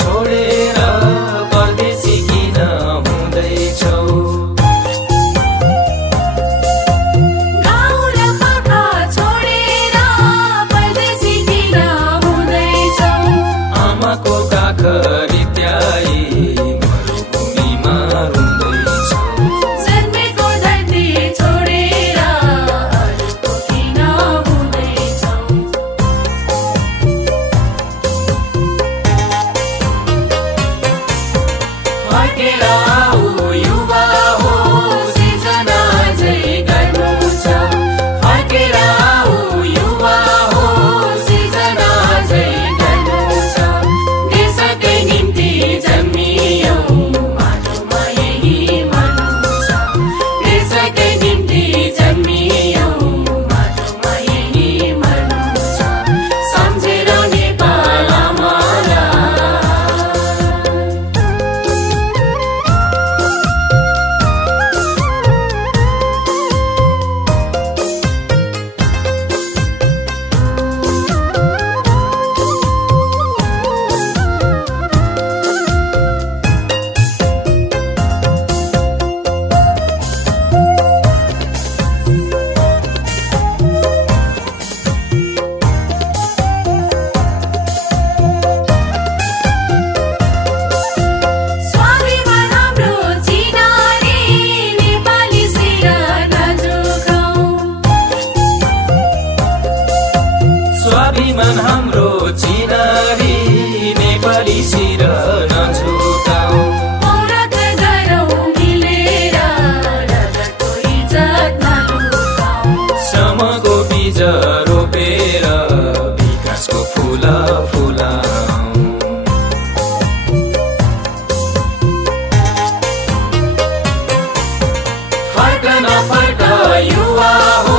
छोडेर परदेशी किन हुँदैछौ? गाउँ र पाखा छोडेर परदेशी किन हुँदैछौ? आमाको काख रित्याई मरुभूमिमा रुँदैछौ। जन्मेको धरती छोडेर अरूको किन हुँदैछौ? फर्केर आऊ युवा हो, सिर्जना अझै गर्नु छ। फर्केर आऊ युवा हो, सिर्जना अझै गर्नु छ। देशकै निम्ति जन्मियौ, माटोमा यही मर्नु छ। देशकै निम्ति जन्मियौ, माटोमा यही मर्नु छ। सम्झेर नेपाल आमालाई। स्वाभिमान हाम्रो चिनारी, नेपाली शिर नझुकाऊ। स्वाभिमान हाम्रो चिनारी, नेपाली शिर नझुकाऊ। औरत गरौँ मिलेर, रगतको इज्जत नलुकाऊ। श्रमको बीज रोपेर विकासको फूल फुलाऊ। फर्क नफर्क युवा हो,